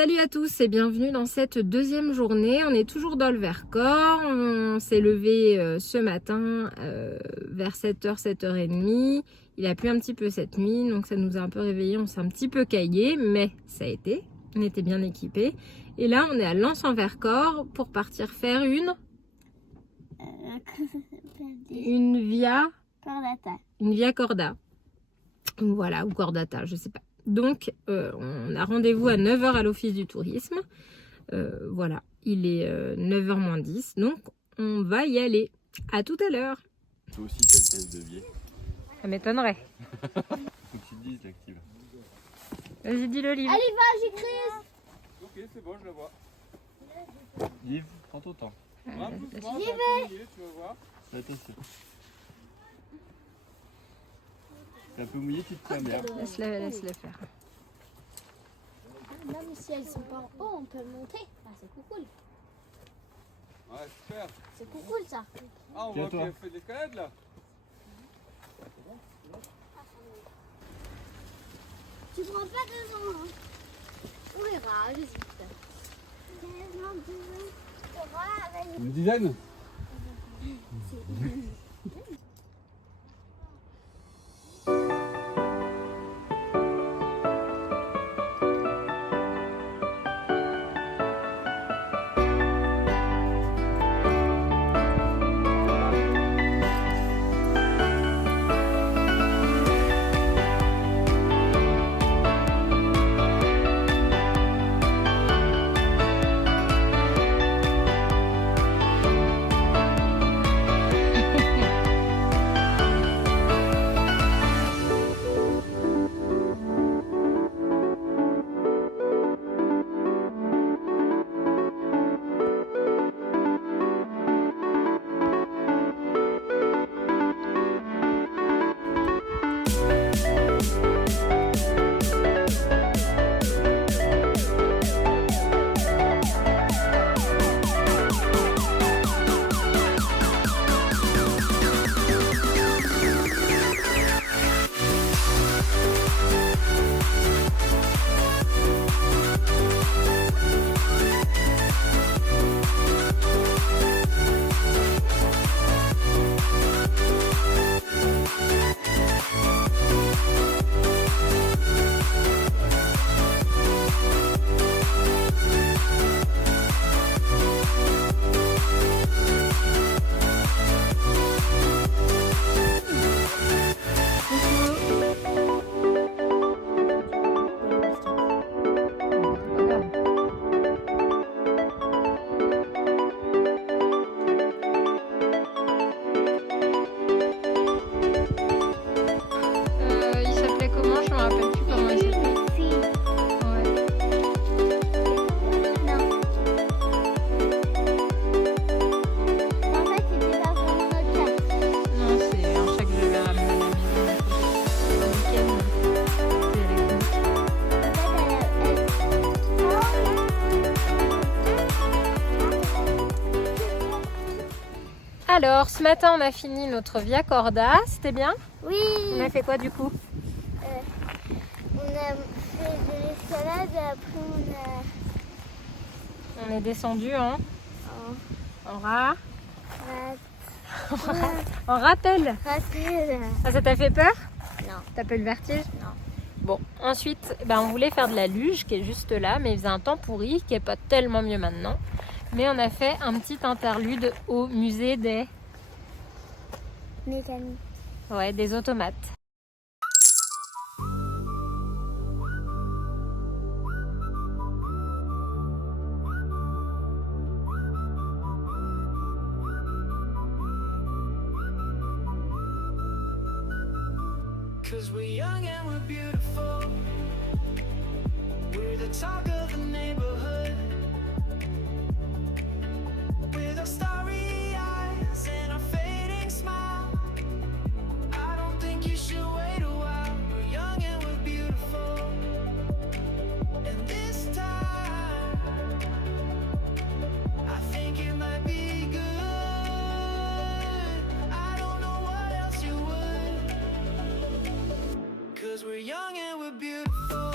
Salut à tous et bienvenue dans cette deuxième journée. On est toujours dans le Vercors. On s'est levé ce matin vers 7h, 7h30. Il a plu un petit peu cette nuit, donc ça nous a un peu réveillés. On s'est un petit peu caillé, mais ça a été. On était bien équipés. Et là, on est à Lens-en-Vercors pour partir faire une via Cordata. Une via Corda. Voilà, ou Cordata, je sais pas. Donc, on a rendez-vous à 9h à l'office du tourisme. Voilà, il est 9h moins 10. Donc, on va y aller. À tout à l'heure. Toi aussi, t'as le test de biais. Ça m'étonnerait. Faut que tu te dises l'active. Vas-y, dis le livre. Allez, va, j'écris. Ok, c'est bon, je le vois. Livre, prends ton temps. J'y vais. Tu vas voir. Attention. T'es un peu mouillé, tu te tiens bien. Laisse-le faire. Même si elles sont pas en haut, on peut monter. Ah, c'est cool. Ouais, super. C'est cool ça. Ah, on voit Tiens-toi. qu'il fait de l'escalade là. Tu prends pas devant. Hein. On verra, j'hésite. Une dizaine. Il s'appelait comment? Je me rappelle plus comment il s'appelait. Ouais. En fait, c'était pas vraiment notre cas. Non, c'est un chat que je vais ramener à la maison. Le week-end. C'est électronique. Alors, ce matin, on a fini notre Via Corda. C'était bien? Oui. On a fait quoi du coup? On a fait de l'escalade et après On est descendu en on en rappel. rappelle. Ah, ça t'a fait peur? Non. T'as pas eu le vertige? Non. Bon, ensuite, on voulait faire de la luge qui est juste là, mais il faisait un temps pourri qui est pas tellement mieux maintenant. Mais on a fait un petit interlude au musée des Mécanique. des automates. Cause we're young and we're beautiful. We're the talk of the neighborhood. With our starry eyes and our fading smile. I don't think you should wait a while. We're young and we're beautiful. And this time I think it might be good. I don't know what else you would. Cause we're young and we're beautiful.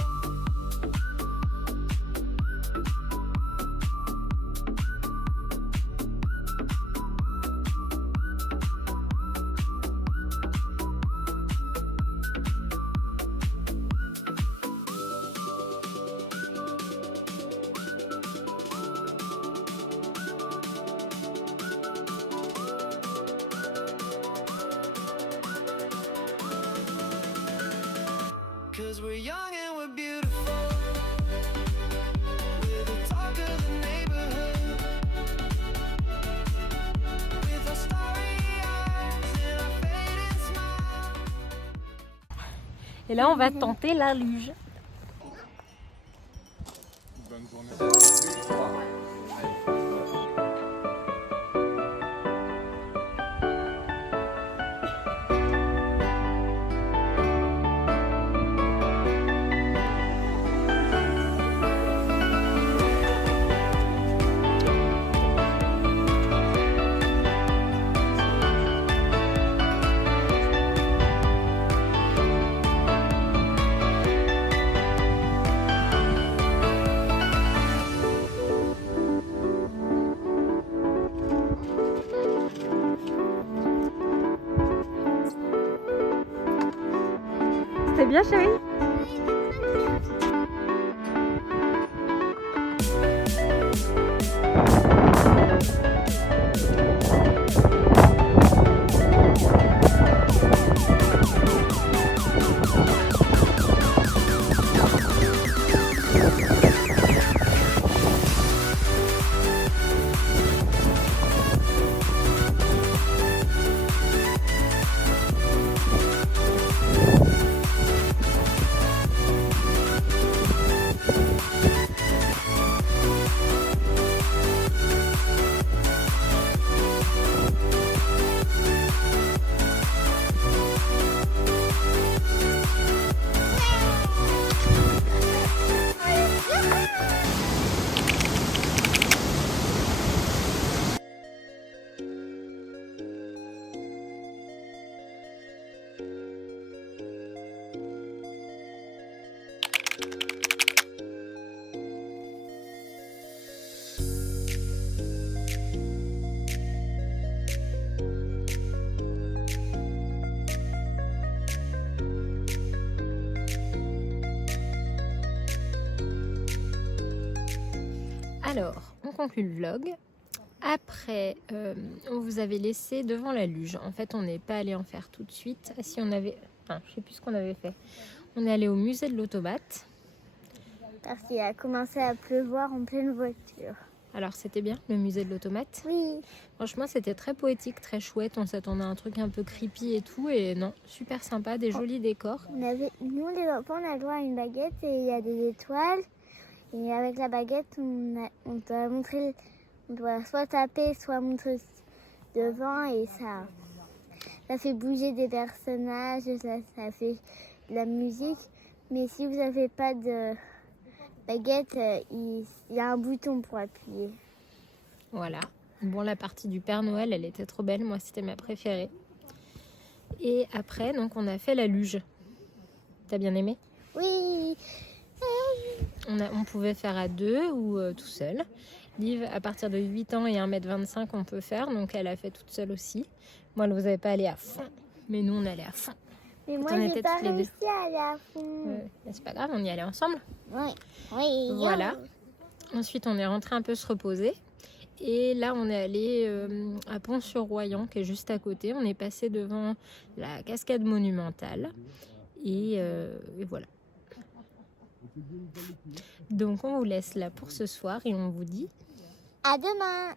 'cause we're young and we're beautiful. We're the talk of the neighborhood. With our starry eyes and our fading smile. Et là, on va tenter la luge. Bonne journée. C'était bien, chérie? Alors, on conclut le vlog. Après, on vous avait laissé devant la luge. En fait, on n'est pas allé en faire tout de suite. Ah, si on avait... Enfin, je sais plus ce qu'on avait fait. On est allé au musée de l'automate. Parce qu'il a commencé à pleuvoir en pleine voiture. Alors, c'était bien, le musée de l'automate? Oui. Franchement, c'était très poétique, très chouette. On s'attendait à un truc un peu creepy et tout. Et non, super sympa, des jolis décors. Nous, les enfants, on a le droit à une baguette et il y a des étoiles. Et avec la baguette, on doit montrer, on doit soit taper, soit montrer devant et ça fait bouger des personnages, ça fait de la musique. Mais si vous n'avez pas de baguette, il y a un bouton pour appuyer. Voilà. Bon, la partie du Père Noël, elle était trop belle. Moi, c'était ma préférée. Et après, donc, on a fait la luge. T'as bien aimé? Oui. On pouvait faire à deux ou tout seul. Liv, à partir de 8 ans et 1,25 m, on peut faire. Donc, elle a fait toute seule aussi. Moi, elle ne vous avait pas allé à fond. Mais nous, on allait à fond. Mais moi, On j'ai était pas toutes les deux. réussi à aller à fond. Mais c'est pas grave, on y allait ensemble. Oui. Oui. Voilà. Ensuite, on est rentré un peu se reposer. Et là, on est allé à Pont-sur-Royan, qui est juste à côté. On est passé devant la cascade monumentale. Et voilà. Donc, on vous laisse là pour ce soir et on vous dit À demain.